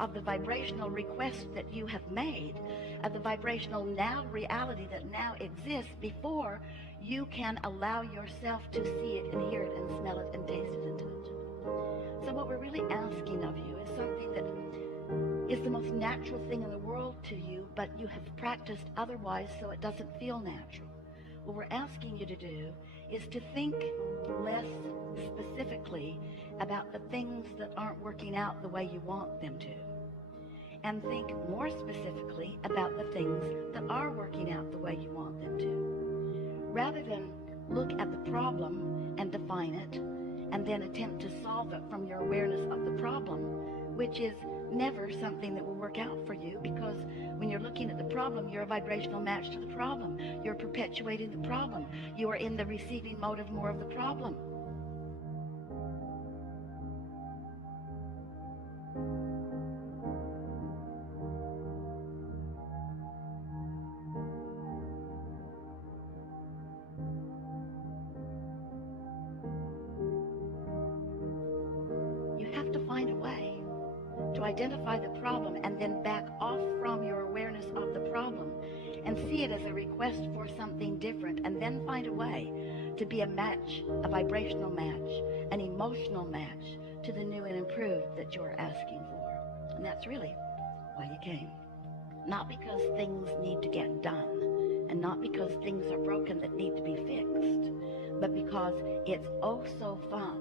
of the vibrational request that you have made, of the vibrational now reality that now exists before you can allow yourself to see it and hear it and smell it and taste it and touch it. So what we're really asking of you is something that is the most natural thing in the world to you, but you have practiced otherwise so it doesn't feel natural. What we're asking you to do is to think less specifically about the things that aren't working out the way you want them to, and think more specifically about the things that are working out the way you want them to. Rather than look at the problem and define it, and then attempt to solve it from your awareness of the problem, which is never something that will work out for you, because when you're looking at the problem, you're a vibrational match to the problem. You're perpetuating the problem. You are in the receiving mode of more of the problem. You have to find a way to identify the problem and then back off from your awareness of the problem and see it as a request for something different, and then find a way to be a match, a vibrational match, an emotional match to the new and improved that you're asking for. And that's really why you came. Not because things need to get done, and not because things are broken that need to be fixed, but because it's oh so fun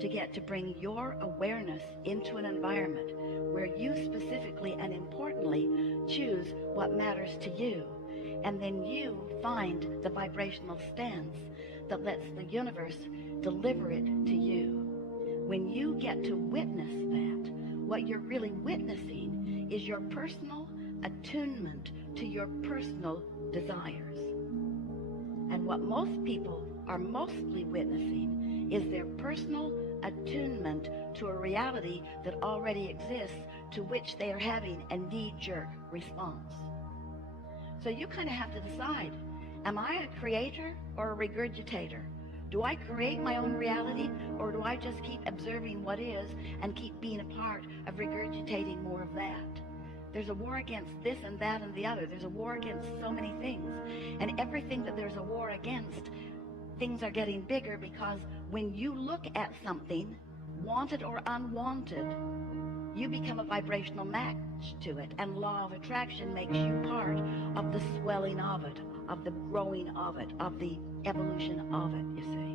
to get to bring your awareness into an environment where you specifically and importantly choose what matters to you, and then you find the vibrational stance that lets the universe deliver it to you. When you get to witness that, what you're really witnessing is your personal attunement to your personal desires. And what most people are mostly witnessing is their personal attunement to a reality that already exists, to which they are having a knee-jerk response. So you kind of have to decide, am I a creator or a regurgitator? Do I create my own reality, or do I just keep observing what is and keep being a part of regurgitating more of that? There's a war against this and that and the other. There's a war against so many things. And everything that there's a war against, things are getting bigger, because when you look at something, wanted or unwanted, you become a vibrational match to it, and law of attraction makes you part of the swelling of it, of the growing of it, of the evolution of it, you see.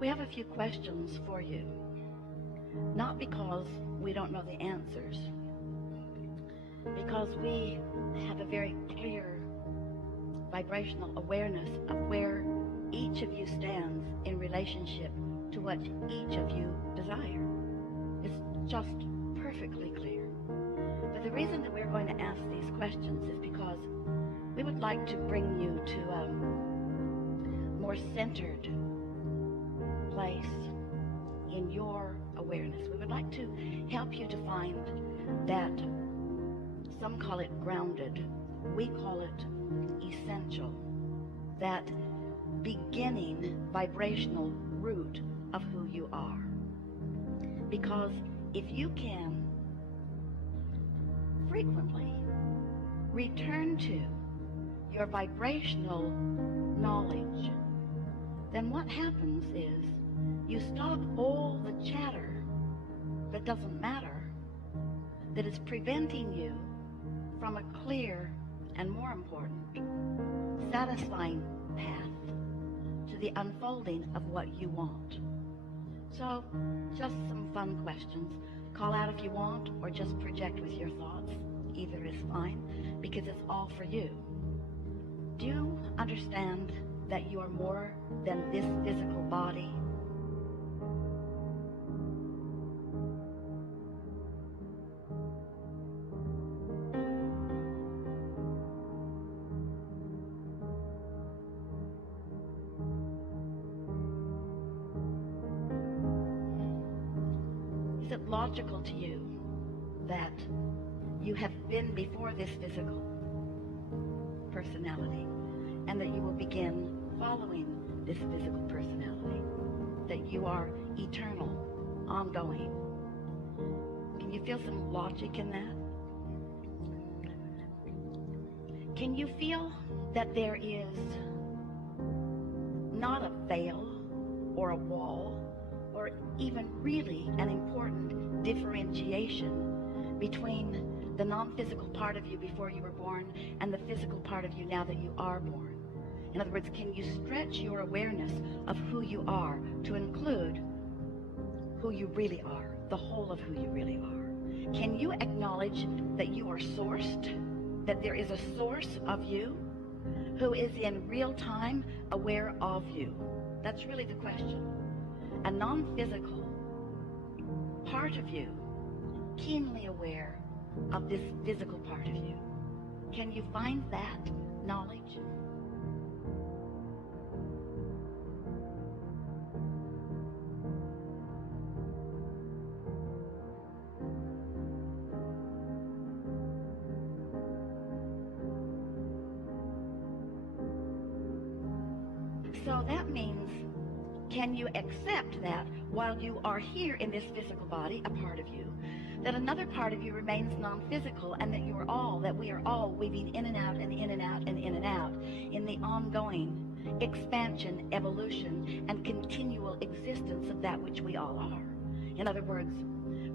We have a few questions for you, not because we don't know the answers, because we have a very clear vibrational awareness of where each of you stands in relationship to what each of you desire. It's just perfectly clear. But the reason that we're going to ask these questions is because we would like to bring you to a more centered place in your awareness. We would like to help you to find that, some call it grounded, we call it essential, that beginning vibrational root of who you are. Because if you can frequently return to your vibrational knowledge, then what happens is you stop all the chatter that doesn't matter, that is preventing you from a clear and, more important, satisfying path to the unfolding of what you want. So, just some fun questions. Call out if you want, or just project with your thoughts. Either is fine, because it's all for you. Do you understand that you are more than this physical body? seems it logical to you that you have been before this physical personality and that you will begin following this physical personality, that you are eternal, ongoing? Can you feel some logic in that? Can you feel that there is not a veil or a wall or even really an important differentiation between the non-physical part of you before you were born and the physical part of you now that you are born? In other words, can you stretch your awareness of who you are to include who you really are, the whole of who you really are? Can you acknowledge that you are sourced, that there is a source of you who is in real time aware of you? That's really the question. A non-physical part of you, keenly aware of this physical part of you. Can you find that knowledge? So that means, can you accept that while you are here in this physical body, a part of you, that another part of you remains non-physical, and that you are all, that we are all weaving in and out and in and out and in and out in the ongoing expansion, evolution, and continual existence of that which we all are? In other words,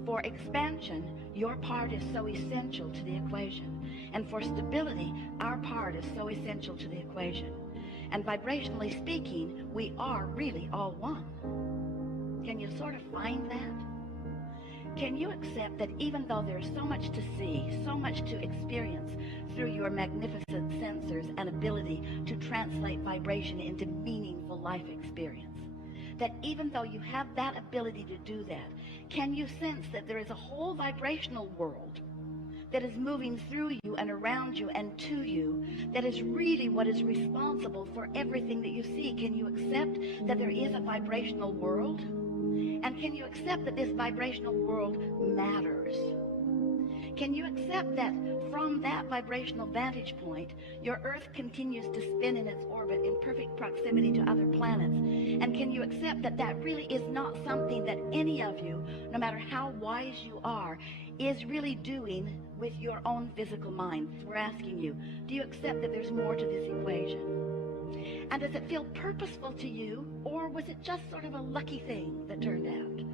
for expansion, your part is so essential to the equation. And for stability, our part is so essential to the equation. And vibrationally speaking, we are really all one. Can you sort of find that? Can you accept that even though there's so much to see, so much to experience through your magnificent sensors and ability to translate vibration into meaningful life experience, that even though you have that ability to do that, can you sense that there is a whole vibrational world that is moving through you and around you and to you, that is really what is responsible for everything that you see? Can you accept that there is a vibrational world? And can you accept that this vibrational world matters? Can you accept that from that vibrational vantage point, your Earth continues to spin in its orbit in perfect proximity to other planets? And can you accept that that really is not something that any of you, no matter how wise you are, is really doing with your own physical mind? We're asking you, do you accept that there's more to this equation? And does it feel purposeful to you, or was it just sort of a lucky thing that turned out?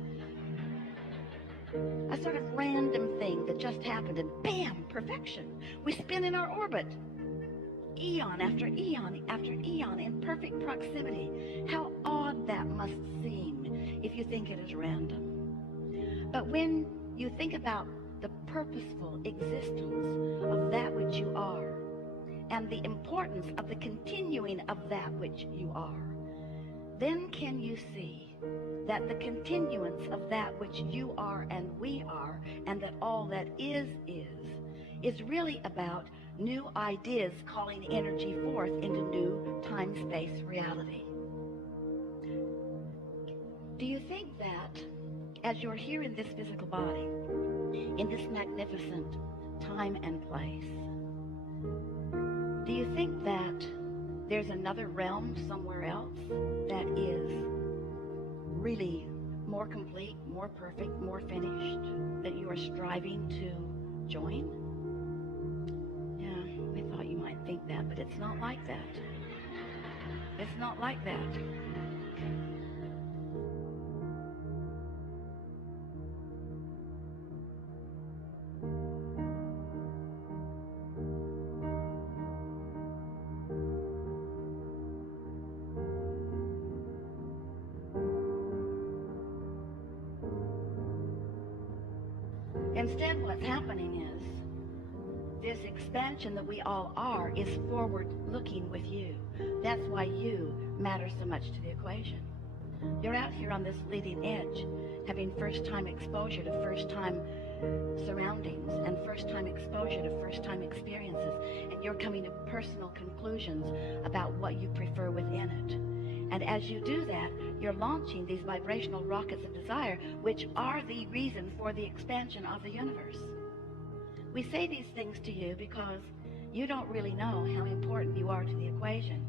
A sort of random thing that just happened and bam, perfection. We spin in our orbit, eon after eon after eon in perfect proximity. How odd that must seem if you think it is random. But when you think about the purposeful existence of that which you are, and the importance of the continuing of that which you are, then can you see that the continuance of that which you are and we are, and that all that is really about new ideas calling energy forth into new time-space reality? Do you think that as you're here in this physical body, in this magnificent time and place, do you think that there's another realm somewhere else that is really more complete, more perfect, more finished, that you are striving to join? Yeah, we thought you might think that, but it's not like that. It's not like that. Instead, what's happening is this expansion that we all are is forward-looking with you. That's why you matter so much to the equation. You're out here on this leading edge, having first-time exposure to first-time surroundings and first-time exposure to first-time experiences, and you're coming to personal conclusions about what you prefer within it. And as you do that, you're launching these vibrational rockets of desire, which are the reason for the expansion of the universe. We say these things to you because you don't really know how important you are to the equation.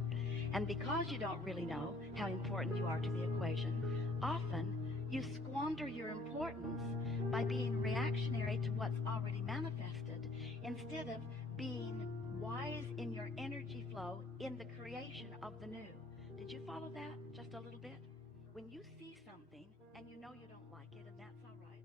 And because you don't really know how important you are to the equation, often you squander your importance by being reactionary to what's already manifested instead of being wise in your energy flow in the creation of the new. Did you follow that just a little bit? When you see something and you know you don't like it, and that's all right.